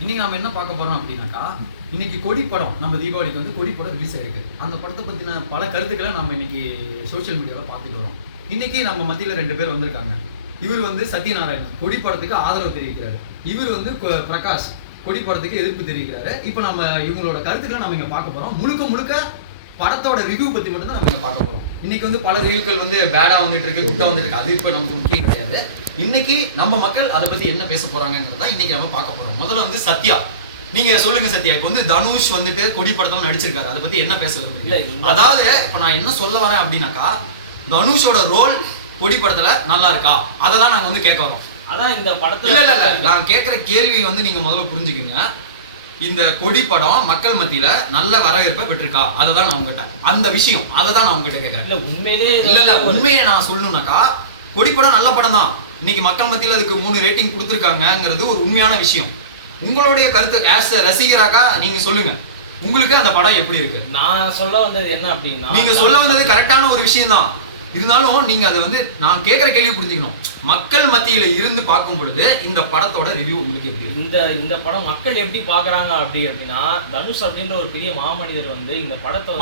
இன்னைக்கு நாம என்ன பார்க்க போறோம் அப்படின்னாக்கா, இன்னைக்கு கொடி படம் நம்ம தீபாவளிக்கு வந்து கொடி படம் ரிலீஸ் ஆயிருக்கு. அந்த படத்தை பத்தின பல கருத்துக்களை நம்ம இன்னைக்கு சோஷியல் மீடியாவில் பார்த்துட்டு வரோம். இன்னைக்கு நம்ம மத்தியில் 2 பேர் வந்திருக்காங்க. இவர் வந்து சத்யநாராயணன் கொடி படத்துக்கு ஆதரவு தெரிவிக்கிறாரு. இவர் வந்து பிரகாஷ் கொடி படத்துக்கு எதிர்ப்பு தெரிவிக்கிறாரு. இப்போ நம்ம இவங்களோட கருத்துக்களை நம்ம இங்க பார்க்க போறோம். முழுக்க படத்தோட ரிவ்யூ பத்தி மட்டும் தான் நம்ம இங்க பார்க்க போறோம். இன்னைக்கு வந்து பல ரிவ்யூக்கள் வந்து பேடா வந்துட்டு இருக்கு, குட்டா வந்துட்டு இருக்கு. அது இப்போ நமக்கு முக்கியம் கிடையாது. இன்னைக்கு நம்ம மக்கள் அதை பத்தி என்ன பேச போறாங்கிறத இன்னைக்கு நம்ம பார்க்க போறோம். முதல்ல வந்து சத்யா, நீங்க சொல்லுங்க சத்யா. இப்போ வந்து தனுஷ் வந்துட்டு கொடி படத்துல நடிச்சிருக்காரு. அதை பத்தி என்ன பேச விரும்புறீங்க? அதாவது இப்ப நான் என்ன சொல்ல வரேன் அப்படின்னாக்கா, தனுஷோட ரோல் கொடி படத்துல நல்லா இருக்கா, அதை தான் நாங்க வந்து கேட்க வரோம். அதான் இந்த படத்துல இல்ல நான் கேட்கிற கேள்வி வந்து நீங்க முதல்ல புரிஞ்சுக்குங்க. இந்த கொடி படம் மக்கள் மத்தியில நல்ல வரவேற்பை பெற்றிருக்கா, அதை தான் நான் உங்ககிட்ட அந்த விஷயம் அதை தான் நான் உங்ககிட்ட கேட்கிறேன். இல்ல உண்மையிலே இல்ல உண்மையை நான் சொல்லணும்னாக்கா, கொடி படம் நல்ல படம் தான். இன்னைக்கு மக்கள் மத்தியில அதுக்கு 3 ரேட்டிங் கொடுத்துருக்காங்கிறது ஒரு உண்மையான விஷயம். உங்களுடைய கருத்து ஆஸ் ரசிகராக்கா நீங்க சொல்லுங்க, உங்களுக்கு அந்த படம் எப்படி இருக்கு? நான் சொல்ல வந்தது என்ன அப்படின்னா, நீங்க சொல்ல வந்தது கரெக்டான ஒரு விஷயம் தான். இருந்தாலும் நீங்க அதை வந்து நான் கேட்கிற கேள்வி புரிஞ்சுக்கணும். மக்கள் மத்தியில இருந்து பார்க்கும் பொழுது இந்த படத்தோட ரிவ்யூ உங்களுக்கு எப்படி இருக்கு? இந்த படம் மக்கள் எப்படி பாக்குறாங்க அப்படின்னா, தனுஷ் அப்படின்ற ஒரு பெரிய மாமனிதர் வந்து இந்த படத்தை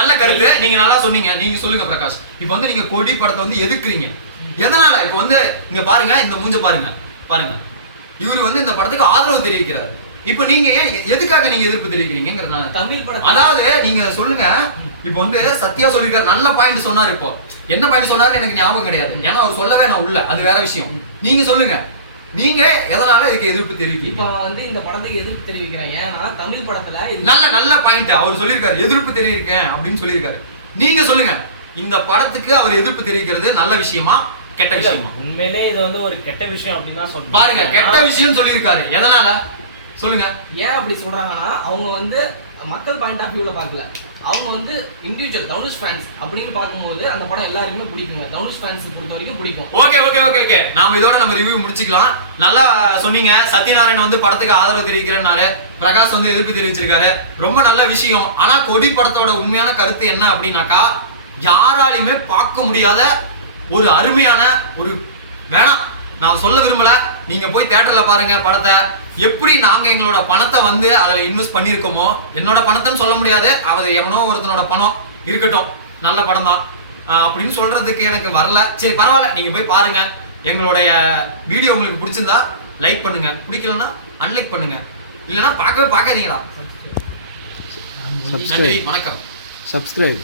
நல்ல கருத்து நீங்க நல்லா சொன்னீங்க. நீங்க சொல்லுங்க பிரகாஷ். இப்போ வந்து நீங்க கொடி படத்தை வந்து எதிர்க்கிறீங்க, எதனால? இப்போ வந்து நீங்க பாருங்க, இந்த மூஞ்ச பாருங்க. இவரு வந்து இந்த படத்துக்கு ஆதரவு தெரிவிக்கிறார். இப்போ நீங்க எதுக்காக நீங்க எதிர்ப்பு தெரிவிக்கிறீங்கிறதுனால தமிழ் படம், அதாவது நீங்க சொல்லுங்க. இப்போ வந்து சத்யா சொல்லிருக்காரு, நல்ல பாயிண்ட் சொன்னாரு. இப்போ என்ன பாயிண்ட் சொன்னாரு எனக்கு ஞாபகம் கிடையாது, ஏன்னா அவர் சொல்லவே நான் உள்ள, அது வேற விஷயம். நீங்க சொல்லுங்க, நீங்க எதனால இதுக்கு எதிர்ப்பு தெரிவிக்க? இப்ப வந்து இந்த படத்துக்கு எதிர்ப்பு தெரிவிக்கிறேன். ஏன்னா தமிழ் படத்துல நல்ல பாயிண்ட் அவர் சொல்லியிருக்காரு, எதிர்ப்பு தெரிவிக்கிறேன் அப்படின்னு சொல்லியிருக்காரு. நீங்க சொல்லுங்க, இந்த படத்துக்கு அவர் எதிர்ப்பு தெரிவிக்கிறது நல்ல விஷயமா கெட்ட விஷயமா? உண்மையிலே இது வந்து ஒரு கெட்ட விஷயம் அப்படின்னு சொல்றேன். பாருங்க, கெட்ட விஷயம் சொல்லியிருக்காரு. எதனால சொல்லுங்க? ஏன் அப்படி சொல்றாங்கன்னா, அவங்க வந்து மக்கள் பாயிண்ட் ஆஃப் வியூல பார்க்கல. அவங்க வந்து இண்டிவிஜுவல் தனுஷ் ஃபேன்ஸ் அப்படின்னு பார்க்கும்போது அந்த படம் எல்லாருக்குமே பிடிக்குங்க. தனுஷ் ஃபேன்ஸ் பொறுத்த வரைக்கும் பிடிக்கும். ஓகே. நாம இதோட நம்ம ரிவ்யூ முடிச்சுக்கலாம். நல்லா சொன்னீங்க. சத்யநாராயணன் வந்து படத்துக்கு ஆதரவு தெரிவிக்கிறேன்னாரு, பிரகாஷ் வந்து எதிர்ப்பு தெரிவிச்சிருக்காரு. ரொம்ப நல்ல விஷயம். ஆனா கொடி படத்தோட உண்மையான கருத்து என்ன அப்படின்னாக்கா, யாராலையுமே பார்க்க முடியாத ஒரு அருமையான ஒரு வேணாம் நான் சொல்ல விரும்பல, நீங்க போய் தியேட்டர்ல பாருங்க படத்தை. எப்படி நாங்க எங்களோட பணத்தை வந்து அதுல இன்வெஸ்ட் பண்ணிருக்கோமோ, என்னோட பணத்தைன்னு சொல்ல முடியாது, அது எவனோ ஒருத்தனோட பணம் இருக்கட்டும், நல்ல படம் தான் அப்படின்னு சொல்றதுக்கு எனக்கு வரல. சரி பரவாயில்ல, நீங்க போய் பாருங்க. எங்களுடைய வீடியோ உங்களுக்கு பிடிச்சிருந்தா லைக் பண்ணுங்க, பிடிக்கலன்னா அன்லைக் பண்ணுங்க, இல்லைன்னா பார்க்காதீங்களா. நன்றி, வணக்கம். சப்ஸ்கிரைப்.